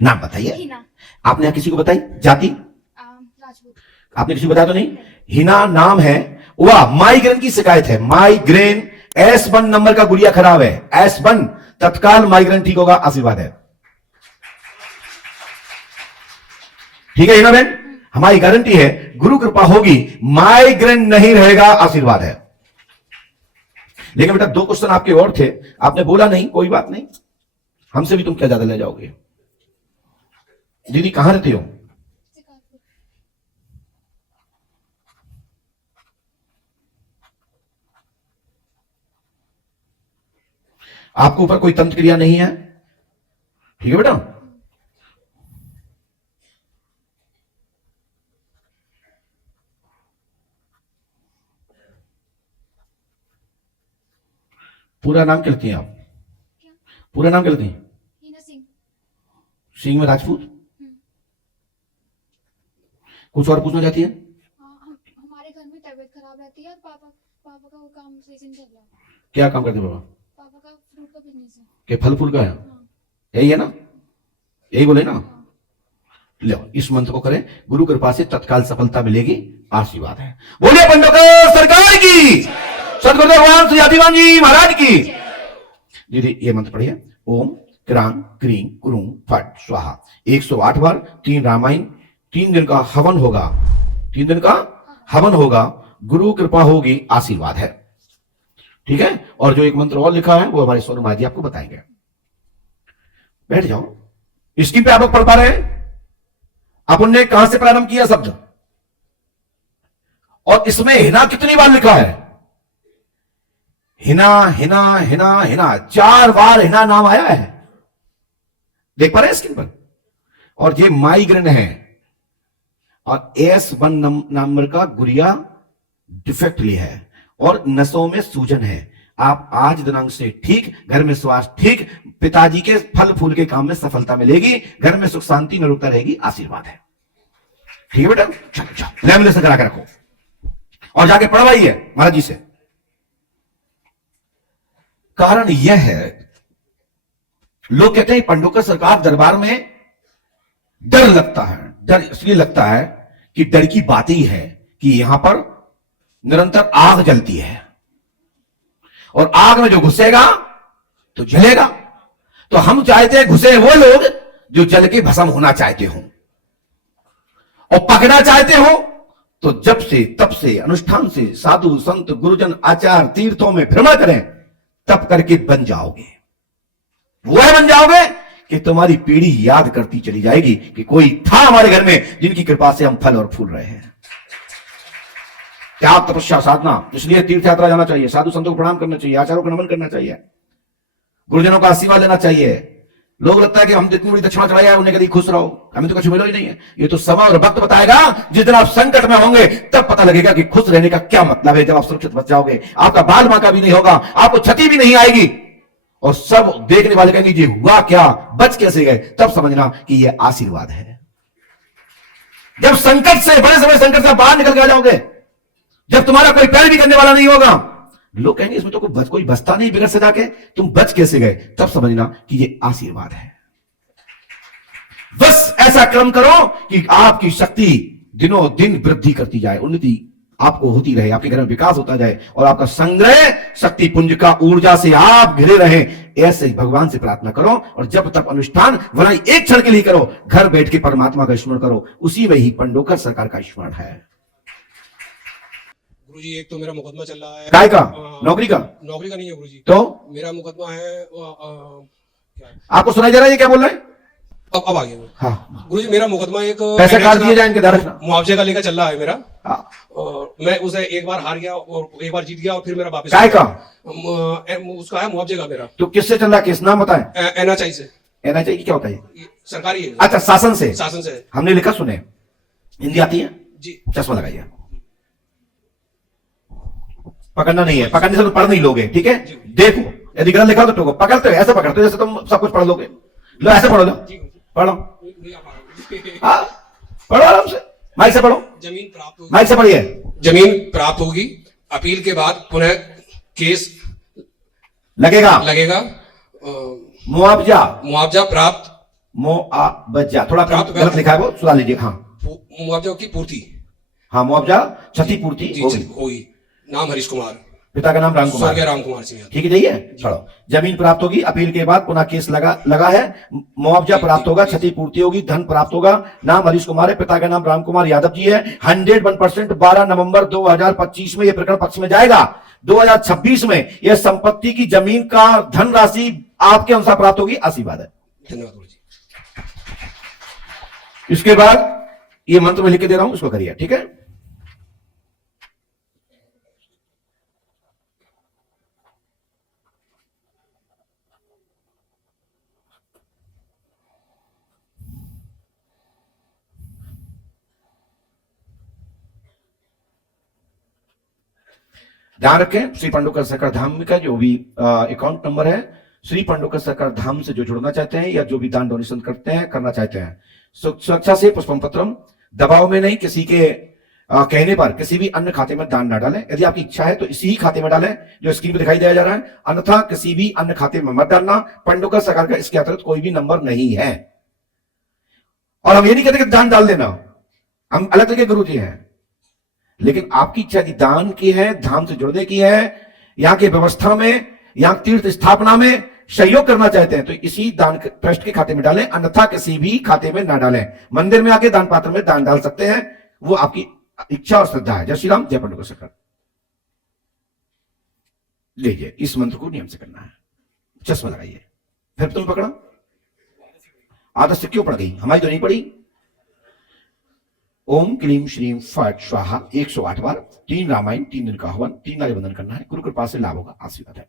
नाम बताइए। आपने किसी को बताई जाति? राजपूत। आपने किसी को बताया तो नहीं? हिना नाम है। वह माइग्रेन की शिकायत है, माइग्रेन। S1 नंबर का गुड़िया खराब है, S1, तत्काल माइग्रेन ठीक होगा, आशीर्वाद है। ठीक है हिना बहन, हमारी गारंटी है, गुरु कृपा होगी, माइग्रेन नहीं रहेगा, आशीर्वाद है। लेकिन बेटा 2 क्वेश्चन आपके और थे, आपने बोला नहीं, कोई बात नहीं, हमसे भी तुम क्या ज्यादा ले जाओगे। दीदी कहां रहती हो? आपको ऊपर कोई तंत्र क्रिया नहीं है, ठीक है बेटा? पूरा नाम क्या लेती हैं आप? पूरा नाम क्या लेती हैं? हीना सिंह। सिंह में राजपूत। कुछ और पूछना चाहती है? हमारे घर में तबीयत खराब रहती है, पापा का वो काम सही नहीं चल रहा। क्या काम करते बाबा? पापा का फ्रूट का बिजनेस है। क्या फल फूल का है? यही है ना, यही बोले ना? लो इस मंत्र को करें, गुरु कृपा से तत्काल सफलता मिलेगी, आशीर्वाद है। बोलिए पंडोकर सरकार की, सदगुरुदेव भगवान श्री आदिवान जी महाराज की। दीदी ये मंत्र पढ़िए, ओम क्रां क्रीं कुरुं फट स्वाहा। 108 बार, 3 रामायण, 3 दिन का हवन होगा, 3 दिन का हवन होगा, गुरु कृपा होगी, आशीर्वाद है। ठीक है? और जो एक मंत्र और लिखा है वो हमारे सोनू महाराज जी आपको बताएंगे। बैठ जाओ। स्क्रीन पे आप लोग पढ़ पा रहे हैं? अपन ने कहां से प्रारंभ किया शब्द, और इसमें हिना कितनी बार लिखा है? हिना हिना हिना हिना 4 बार हिना नाम आया है, देख पा रहे हैं स्क्रीन पर। और ये माइग्रेन है, और S1 नंबर का गुड़िया डिफेक्टली है, और नसों में सूजन है। आप आज दिनांक से ठीक, घर में स्वास्थ्य ठीक, पिताजी के फल फूल के काम में सफलता मिलेगी, घर में सुख शांति निरुक्ता रहेगी, आशीर्वाद है। ठीक है बेटा? चलो चलो लेमिनेशन करा के रखो और जाके पढ़वाइए महाराज जी से। कारण यह है, लोग कहते हैं पंडोकर सरकार दरबार में डर लगता है। डर इसलिए लगता है कि डर की बात ही है कि यहां पर निरंतर आग जलती है, और आग में जो घुसेगा तो जलेगा। तो हम चाहते हैं घुसे वो लोग जो जल के भस्म होना चाहते हो, और पकड़ा चाहते हो तो जब से तब से अनुष्ठान से साधु संत गुरुजन आचार तीर्थों में भ्रमण करें, तब करके बन जाओगे। वह बन जाओगे कि तुम्हारी पीढ़ी याद करती चली जाएगी कि कोई था हमारे घर में जिनकी कृपा से हम फल और फूल रहे हैं। त्याग तपस्या साधना, इसलिए तीर्थ यात्रा जाना चाहिए, साधु संतों को प्रणाम करना चाहिए, आचार्यों को नमन करना चाहिए, गुरुजनों का आशीर्वाद लेना चाहिए। लोग लगता है कि हम जितनी बड़ी दक्षिणा चढ़ाया उन्हें कभी खुश रहो, हमें तो कुछ मिला ही नहीं है। ये तो समय और वक्त बताएगा, जिस दिन आप संकट में होंगे तब पता लगेगा कि खुश रहने का क्या मतलब है। जब आप सुरक्षित बच जाओगे, आपका बाल बांका भी नहीं होगा, आपको क्षति भी नहीं आएगी, और सब देखने वाले कहेंगे जी हुआ क्या, बच कैसे गए, तब समझना कि यह आशीर्वाद है। जब संकट से, बड़े समय संकट से बाहर निकल के आ जाओगे, जब तुम्हारा कोई पैर भी करने वाला नहीं होगा, लोग कहेंगे इसमें तो कोई बचता नहीं बिगड़ से जाके, तुम बच कैसे गए, तब समझना कि ये आशीर्वाद है। बस ऐसा क्रम करो कि आपकी शक्ति दिनों दिन वृद्धि करती जाए, उन्नति आपको होती रहे, आपके घर में विकास होता जाए, और आपका संग्रह शक्ति पुंज का ऊर्जा से आप घिरे रहे। ऐसे भगवान से प्रार्थना करो, और जब तक अनुष्ठान वरना एक क्षण के लिए करो, घर बैठ के परमात्मा का स्मरण करो, उसी में ही पंडोकर सरकार का स्मरण है। गुरुजी एक तो मेरा मुकदमा चल रहा है। काय का? नौकरी का? नौकरी का नहीं है गुरुजी, तो मेरा मुकदमा है क्या? आपको सुनाई दे रहा है ये क्या बोल रहे हैं? अब आ गया। हाँ गुरुजी मेरा मुकदमा एक पैसे काट दिए जाए इनके दरअसल, मुआवजे का लेकर चल रहा है मेरा। हाँ। और मैं उसे एक बार हार गया और एक बार जीत गया, और फिर मेरा वापस काय का? उसका है मुआवजे का मेरा। तो किससे चल रहा है केस, नाम बताएं। NHI से। NHI की क्या होता है? ये सरकारी है। अच्छा शासन से? शासन से। हमने लिखा सुने, हिंदी आती है जी? चश्मा लगाइए, पकड़ना नहीं है, पकड़ने से तो पढ़ नहीं लोगे, ठीक है? देखो यदि गलत लिखा तो टोको, पकड़ते हो ऐसे पकड़ते हो जैसे तुम सब कुछ पढ़ लोगे। लो ऐसे पढ़ो, लो पढ़ो, हाँ पढ़ो आराम से, माइक से पढ़ो। जमीन प्राप्त होगी, माइक से पढ़िए। जमीन प्राप्त होगी, अपील के बाद पुनः केस लगेगा लगेगा, मुआवजा मुआवजा प्राप्त मुआवजा, थोड़ा प्राप्त गलत लिखा है वो, सुधार लीजिए। हाँ मुआवजा की पूर्ति हाँ, मुआवजा क्षतिपूर्ति जी होगी। होगी। नाम हरीश कुमार, पिता का नाम राम कुमार, स्वर्गीय राम कुमार सिंह। ठीक है, यही है। चलो, जमीन प्राप्त होगी, अपील के बाद पुनः केस लगा है, मुआवजा प्राप्त होगा, क्षतिपूर्ति होगी, धन प्राप्त होगा। नाम हरीश कुमार है, पिता का नाम राम कुमार यादव जी है। 101% 12 नवंबर 2025 में यह प्रकरण पक्ष में जाएगा। 2026 में यह संपत्ति की जमीन का धनराशि आपके अनुसार प्राप्त होगी। आशीर्वाद है। धन्यवाद गुरु जी। इसके बाद ये मंत्र में लिख के दे रहा हूं, इसको करिए, ठीक है। ध्यान रखें, श्री पांडुका सरकार धाम का जो भी अकाउंट नंबर है, श्री पांडुका सरकार धाम से जो जुड़ना चाहते हैं या जो भी दान डोनेशन करते हैं, करना चाहते हैं, सुरक्षा से पुष्पम पत्रम, दबाव में नहीं, किसी के कहने पर किसी भी अन्य खाते में दान ना डालें। यदि आपकी इच्छा है तो इसी ही खाते में डालें जो स्क्रीन पर दिखाई दिया जा रहा है, अन्यथा किसी भी अन्य खाते में मत डालना। पांडुका सरकार का इसके अतिरिक्त कोई भी नंबर नहीं है। और हम ये नहीं कहते कि दान डाल देना, हम अलग तरह के गुरु जी हैं, लेकिन आपकी इच्छा यदि दान की है, धाम से जुड़ने की है, यहां की व्यवस्था में, यहां तीर्थ स्थापना में सहयोग करना चाहते हैं तो इसी दान ट्रस्ट के खाते में डालें, अन्यथा किसी भी खाते में ना डालें। मंदिर में आके दान पात्र में दान डाल सकते हैं, वो आपकी इच्छा और श्रद्धा है। जय श्री राम, जय पांडुका सरकार। लीजिए, इस मंत्र को नियम से करना है। चश्मा लगाइए, फिर तुम पकड़ा, आदत से क्यों पड़ गई, हमारी तो नहीं पड़ी। ओम क्लीम श्रीम फट स्वाहा 108 बार, 3 रामायण, 3 दिन का हवन, 3 नारे बंधन करना है। गुरु कृपा से लाभ होगा, आशीर्वाद है।